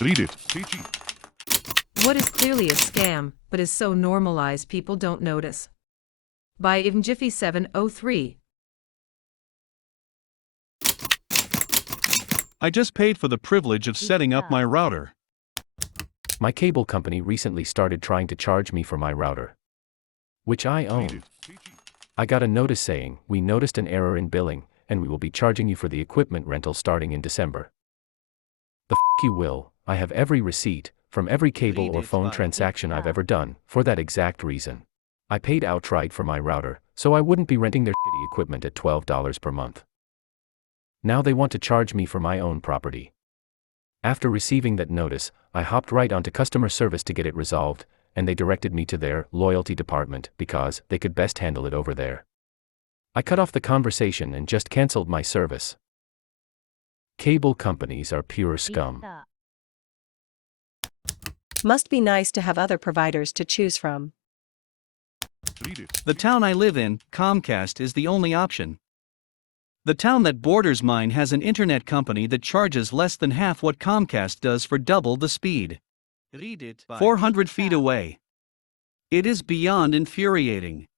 Read it. What is clearly a scam, but is so normalized people don't notice. By Even Jiffy 703. I just paid for the privilege of setting up my router. My cable company recently started trying to charge me for my router, which I own. I got a notice saying, "We noticed an error in billing, and we will be charging you for the equipment rental starting in December." The f you will, I have every receipt, from every cable or phone transaction I've ever done, for that exact reason. I paid outright for my router, so I wouldn't be renting their shitty equipment at $12 per month. Now they want to charge me for my own property. After receiving that notice, I hopped right onto customer service to get it resolved, and they directed me to their loyalty department because they could best handle it over there. I cut off the conversation and just canceled my service. Cable companies are pure scum. Must be nice to have other providers to choose from. The town I live in, Comcast is the only option. The town that borders mine has an internet company that charges less than half what Comcast does for double the speed. 400 feet away. It is beyond infuriating.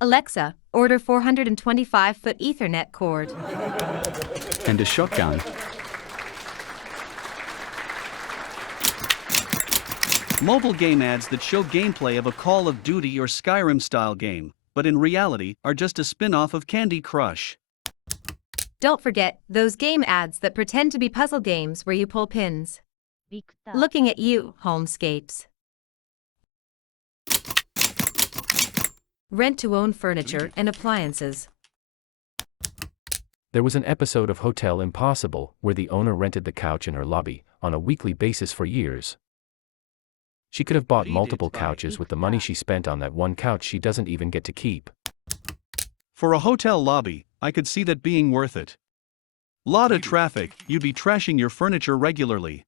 Alexa, order 425-foot Ethernet cord. And a shotgun. Mobile game ads that show gameplay of a Call of Duty or Skyrim-style game, but in reality are just a spin-off of Candy Crush. Don't forget those game ads that pretend to be puzzle games where you pull pins. Looking at you, Homescapes. Rent-to-own furniture and appliances. There was an episode of Hotel Impossible where the owner rented the couch in her lobby on a weekly basis for years. She could have bought multiple couches with the money she spent on that one couch she doesn't even get to keep. For a hotel lobby, I could see that being worth it. Lot of traffic, you'd be trashing your furniture regularly.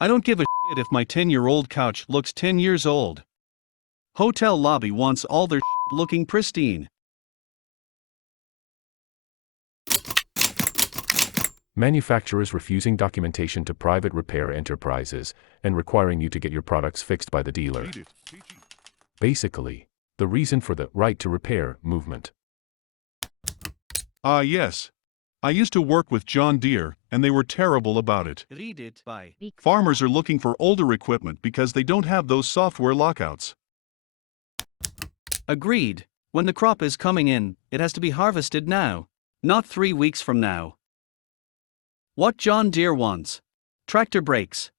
I don't give a shit if my 10-year-old couch looks 10 years old. Hotel lobby wants all their shit looking pristine. Manufacturers refusing documentation to private repair enterprises and requiring you to get your products fixed by the dealer. Basically, the reason for the right to repair movement. Yes. I used to work with John Deere, and they were terrible about it. Farmers are looking for older equipment because they don't have those software lockouts. Agreed. When the crop is coming in, it has to be harvested now, not 3 weeks from now. What John Deere wants: tractor brakes.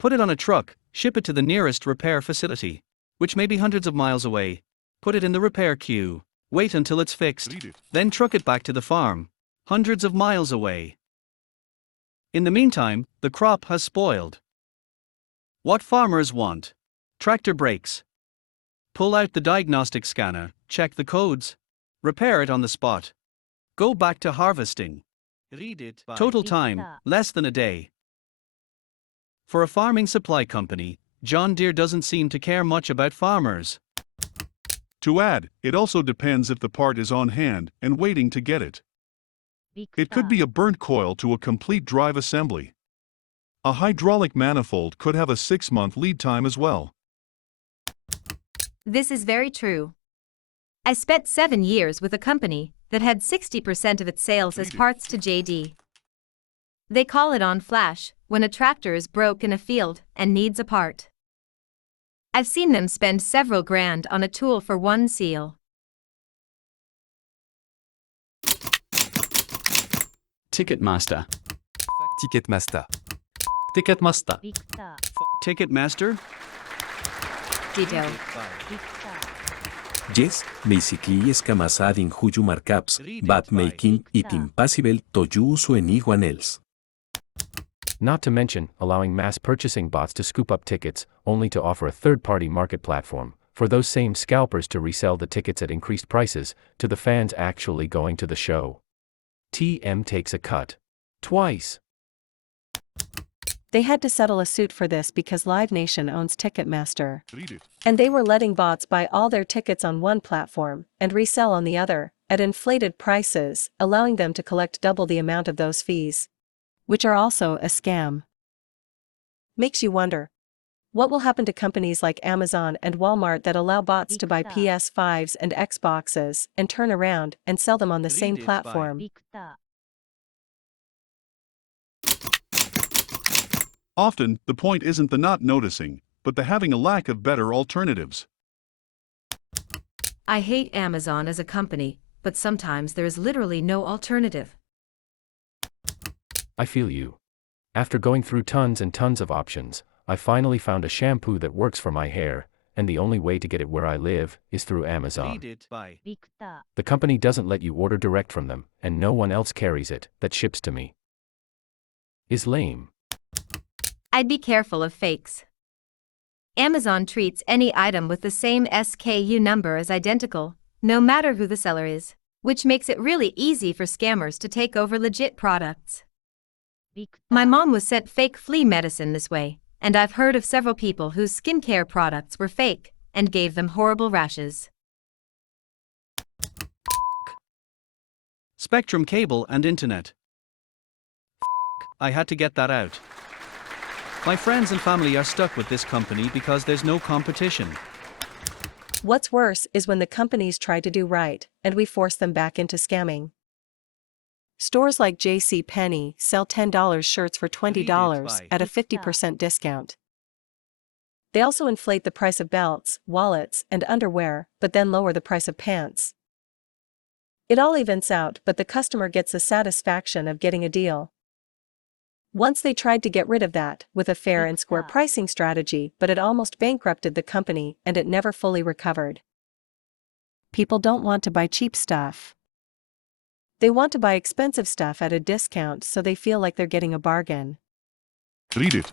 Put it on a truck, ship it to the nearest repair facility, which may be hundreds of miles away. Put it in the repair queue, wait until it's fixed, then truck it back to the farm, hundreds of miles away. In the meantime, the crop has spoiled. What farmers want: tractor brakes. Pull out the diagnostic scanner, check the codes, repair it on the spot. Go back to harvesting. Total time, less than a day. For a farming supply company, John Deere doesn't seem to care much about farmers. To add, it also depends if the part is on hand and waiting to get it. It could be a burnt coil to a complete drive assembly. A hydraulic manifold could have a 6-month lead time as well. This is very true. I spent 7 years with a company that had 60% of its sales as parts to JD. They call it on flash when a tractor is broke in a field and needs a part. I've seen them spend several grand on a tool for one seal. Ticketmaster. Ticketmaster. Ticketmaster. Ticketmaster? Ditto. Yes, basically escamas adding who you markups, but making it impossible to use anyone else. Not to mention allowing mass purchasing bots to scoop up tickets, only to offer a third-party market platform for those same scalpers to resell the tickets at increased prices to the fans actually going to the show. TM takes a cut. Twice. They had to settle a suit for this because Live Nation owns Ticketmaster. And they were letting bots buy all their tickets on one platform and resell on the other, at inflated prices, allowing them to collect double the amount of those fees. which are also a scam. Makes you wonder, what will happen to companies like Amazon and Walmart that allow bots to buy PS5s and Xboxes and turn around and sell them on the same platform? Often, the point isn't the not noticing, but the having a lack of better alternatives. I hate Amazon as a company, but sometimes there is literally no alternative. I feel you. After going through tons and tons of options, I finally found a shampoo that works for my hair, and the only way to get it where I live is through Amazon. The company doesn't let you order direct from them, and no one else carries it that ships to me. Is lame. I'd be careful of fakes. Amazon treats any item with the same SKU number as identical, no matter who the seller is, which makes it really easy for scammers to take over legit products. My mom was sent fake flea medicine this way, and I've heard of several people whose skincare products were fake and gave them horrible rashes. Spectrum cable and internet. I had to get that out. My friends and family are stuck with this company because there's no competition. What's worse is when the companies try to do right, and we force them back into scamming. Stores like JCPenney sell $10 shirts for $20 at a 50% discount. They also inflate the price of belts, wallets, and underwear, but then lower the price of pants. It all evens out, but the customer gets the satisfaction of getting a deal. Once they tried to get rid of that with a fair and square pricing strategy, but it almost bankrupted the company and it never fully recovered. People don't want to buy cheap stuff. They want to buy expensive stuff at a discount so they feel like they're getting a bargain. Readit.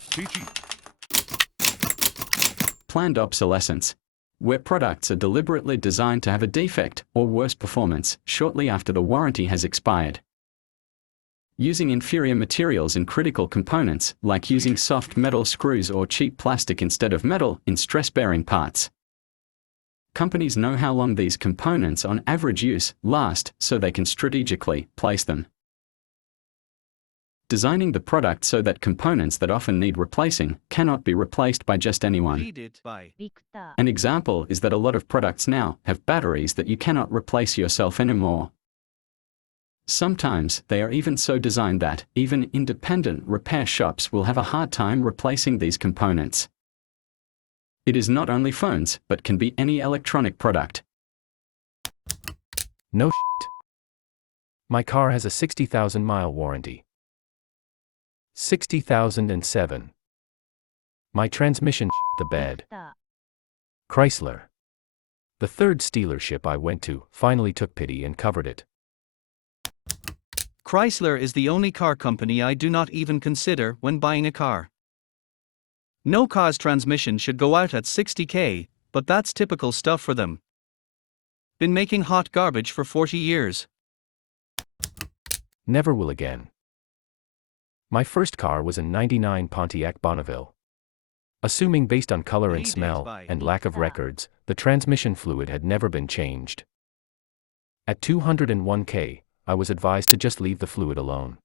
Planned obsolescence, where products are deliberately designed to have a defect or worse performance shortly after the warranty has expired. Using inferior materials in critical components, like using soft metal screws or cheap plastic instead of metal in stress-bearing parts. Companies know how long these components on average use last, so they can strategically place them. Designing the product so that components that often need replacing cannot be replaced by just anyone. An example is that a lot of products now have batteries that you cannot replace yourself anymore. Sometimes they are even so designed that even independent repair shops will have a hard time replacing these components. It is not only phones, but can be any electronic product. No shit. My car has a 60,000-mile warranty. 60,007. My transmission shit the bed. Chrysler. The third dealership I went to finally took pity and covered it. Chrysler is the only car company I do not even consider when buying a car. No car's transmission should go out at $60,000, but that's typical stuff for them. Been making hot garbage for 40 years. Never will again. My first car was a '99 Pontiac Bonneville. Assuming based on color and smell and lack of records, the transmission fluid had never been changed. At $201,000, I was advised to just leave the fluid alone.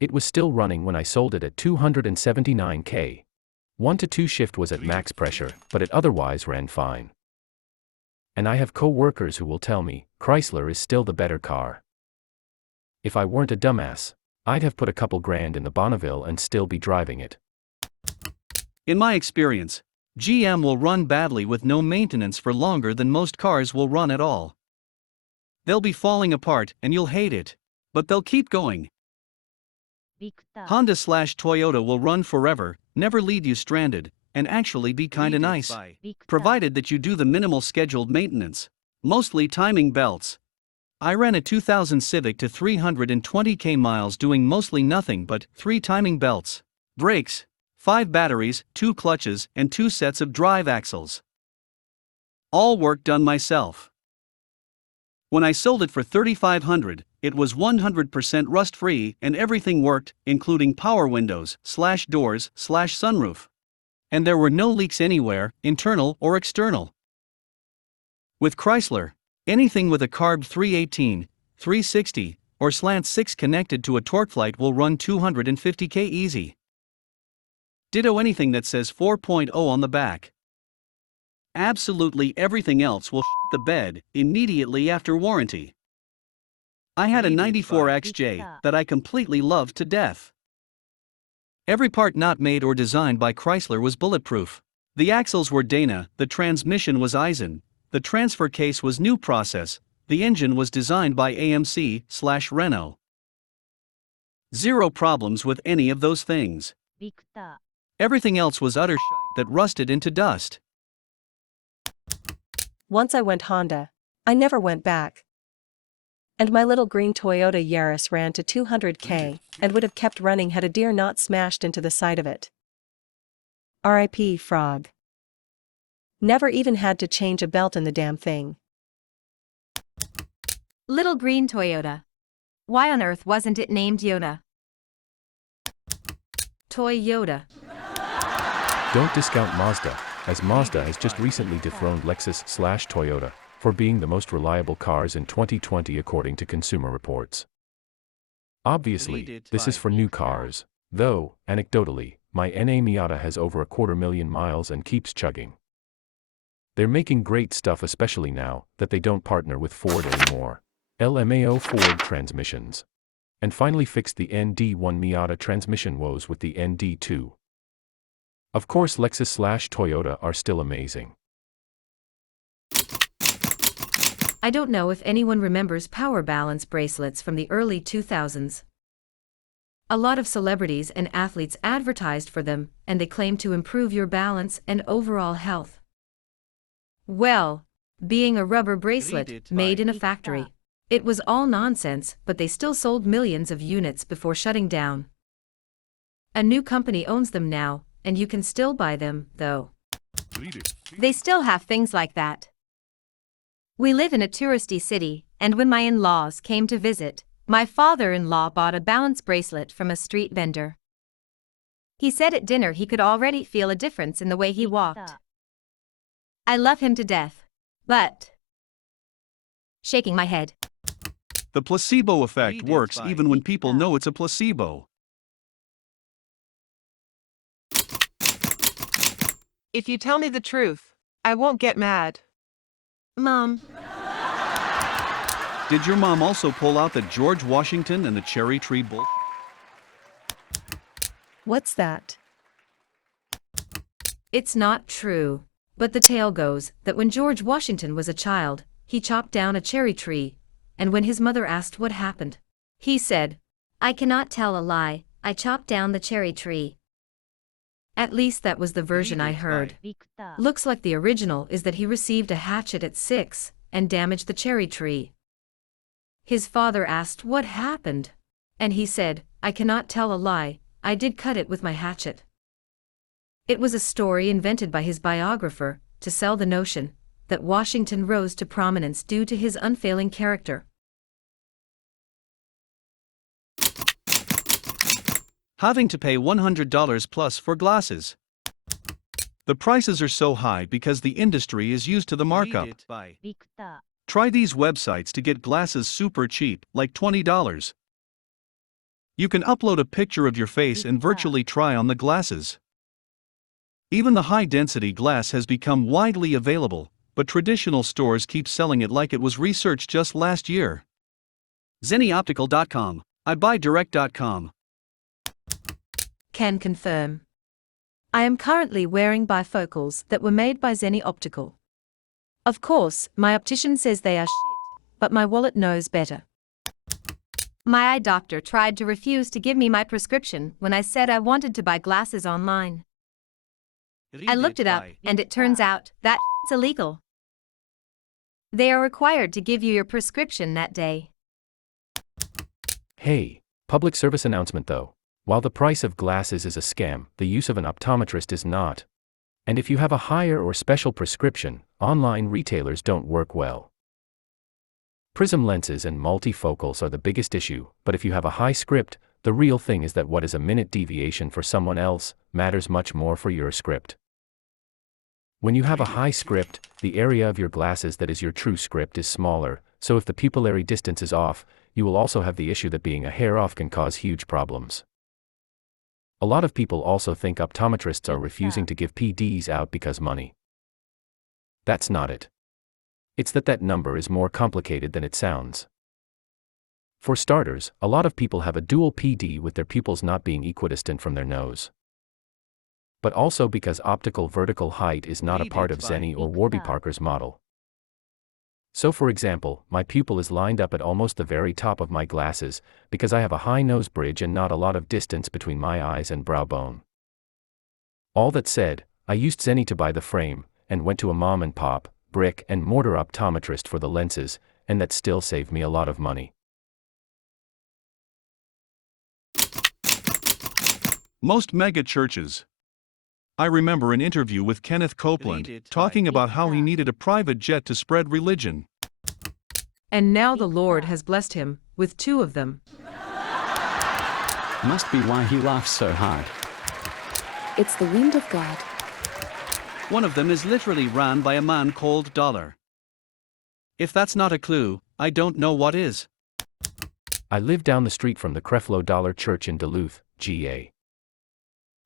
It was still running when I sold it at $279,000. 1 to 2 shift was at max pressure, but it otherwise ran fine. And I have co-workers who will tell me, Chrysler is still the better car. If I weren't a dumbass, I'd have put a couple grand in the Bonneville and still be driving it. In my experience, GM will run badly with no maintenance for longer than most cars will run at all. They'll be falling apart and you'll hate it, but they'll keep going. Honda/Toyota will run forever, never leave you stranded, and actually be kinda nice, provided that you do the minimal scheduled maintenance, mostly timing belts. I ran a 2000 Civic to 320,000 miles doing mostly nothing but 3 timing belts, brakes, 5 batteries, 2 clutches, and 2 sets of drive axles. All work done myself. When I sold it for $3,500, it was 100% rust-free and everything worked, including power windows/doors/sunroof. And there were no leaks anywhere, internal or external. With Chrysler, anything with a carb 318, 360, or slant 6 connected to a torque flight will run 250k easy. Ditto anything that says 4.0 on the back. Absolutely everything else will shit the bed immediately after warranty. I had a 94XJ that I completely loved to death. Every part not made or designed by Chrysler was bulletproof. The axles were Dana, the transmission was Eisen, the transfer case was New Process, the engine was designed by AMC/Renault. Zero problems with any of those things. Everything else was utter shite that rusted into dust. Once I went Honda. I never went back. And my little green Toyota Yaris ran to 200k, and would have kept running had a Deere not smashed into the side of it. R.I.P. Frog. Never even had to change a belt in the damn thing. Little green Toyota. Why on earth wasn't it named Yoda? Toyota. Don't discount Mazda, as Mazda has just recently dethroned Lexus/Toyota for being the most reliable cars in 2020 according to Consumer Reports. Obviously, this is for new cars, though, anecdotally, my NA Miata has over 250,000 miles and keeps chugging. They're making great stuff, especially now that they don't partner with Ford anymore. LMAO Ford transmissions. And finally fixed the ND1 Miata transmission woes with the ND2. Of course, Lexus/Toyota are still amazing. I don't know if anyone remembers power balance bracelets from the early 2000s. A lot of celebrities and athletes advertised for them, and they claimed to improve your balance and overall health. Well, being a rubber bracelet made in a factory, it was all nonsense, but they still sold millions of units before shutting down. A new company owns them now, and you can still buy them, though. They still have things like that. We live in a touristy city, and when my in-laws came to visit, my father-in-law bought a balance bracelet from a street vendor. He said at dinner he could already feel a difference in the way he walked. I love him to death, but... Shaking my head. The placebo effect works even when people know it's a placebo. If you tell me the truth, I won't get mad. Mom. Did your mom also pull out the George Washington and the cherry tree bull? What's that? It's not true, but the tale goes that when George Washington was a child, he chopped down a cherry tree, and when his mother asked what happened, he said, I cannot tell a lie, I chopped down the cherry tree. At least that was the version I heard. Looks like the original is that he received a hatchet at 6 and damaged the cherry tree. His father asked what happened, and he said, I cannot tell a lie, I did cut it with my hatchet. It was a story invented by his biographer to sell the notion that Washington rose to prominence due to his unfailing character. Having to pay $100 plus for glasses. The prices are so high because the industry is used to the markup. Try these websites to get glasses super cheap, like $20. You can upload a picture of your face and virtually try on the glasses. Even the high-density glass has become widely available, but traditional stores keep selling it like it was researched just last year. ZennyOptical.com, iBuyDirect.com. Can confirm. I am currently wearing bifocals that were made by Zenny Optical. Of course, my optician says they are shit, but my wallet knows better. My eye doctor tried to refuse to give me my prescription when I said I wanted to buy glasses online. I looked it up, and it turns out that it's illegal. They are required to give you your prescription that day. Hey, public service announcement though. While the price of glasses is a scam, the use of an optometrist is not. And if you have a higher or special prescription, online retailers don't work well. Prism lenses and multifocals are the biggest issue, but if you have a high script, the real thing is that what is a minute deviation for someone else matters much more for your script. When you have a high script, the area of your glasses that is your true script is smaller, so if the pupillary distance is off, you will also have the issue that being a hair off can cause huge problems. A lot of people also think optometrists are refusing to give PDs out because money. That's not it. It's that number is more complicated than it sounds. For starters, a lot of people have a dual PD with their pupils not being equidistant from their nose. But also because optical vertical height is not a part of Zenny or Warby Parker's model. So for example, my pupil is lined up at almost the very top of my glasses, because I have a high nose bridge and not a lot of distance between my eyes and brow bone. All that said, I used Zenny to buy the frame, and went to a mom and pop, brick and mortar optometrist for the lenses, and that still saved me a lot of money. Most mega churches. I remember an interview with Kenneth Copeland talking about how he needed a private jet to spread religion. And now the Lord has blessed him with 2 of them. Must be why he laughs so hard. It's the wind of God. One of them is literally ran by a man called Dollar. If that's not a clue, I don't know what is. I live down the street from the Creflo Dollar Church in Duluth, GA.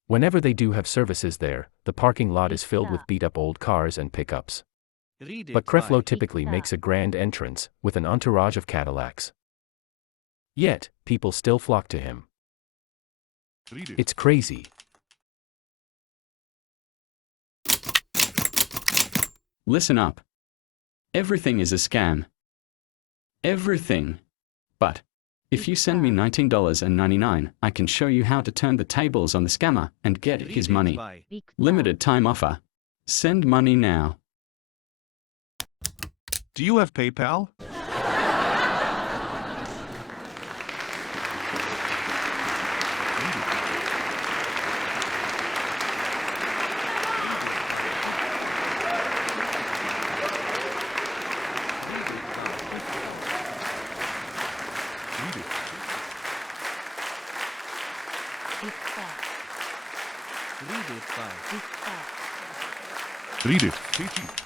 Whenever they do have services there, the parking lot is filled with beat-up old cars and pickups. But Creflo typically makes a grand entrance, with an entourage of Cadillacs. Yet, people still flock to him. It's crazy. Listen up. Everything is a scam. Everything. But if you send me $19.99, I can show you how to turn the tables on the scammer and get his money. Limited time offer. Send money now. Do you have PayPal? Read it.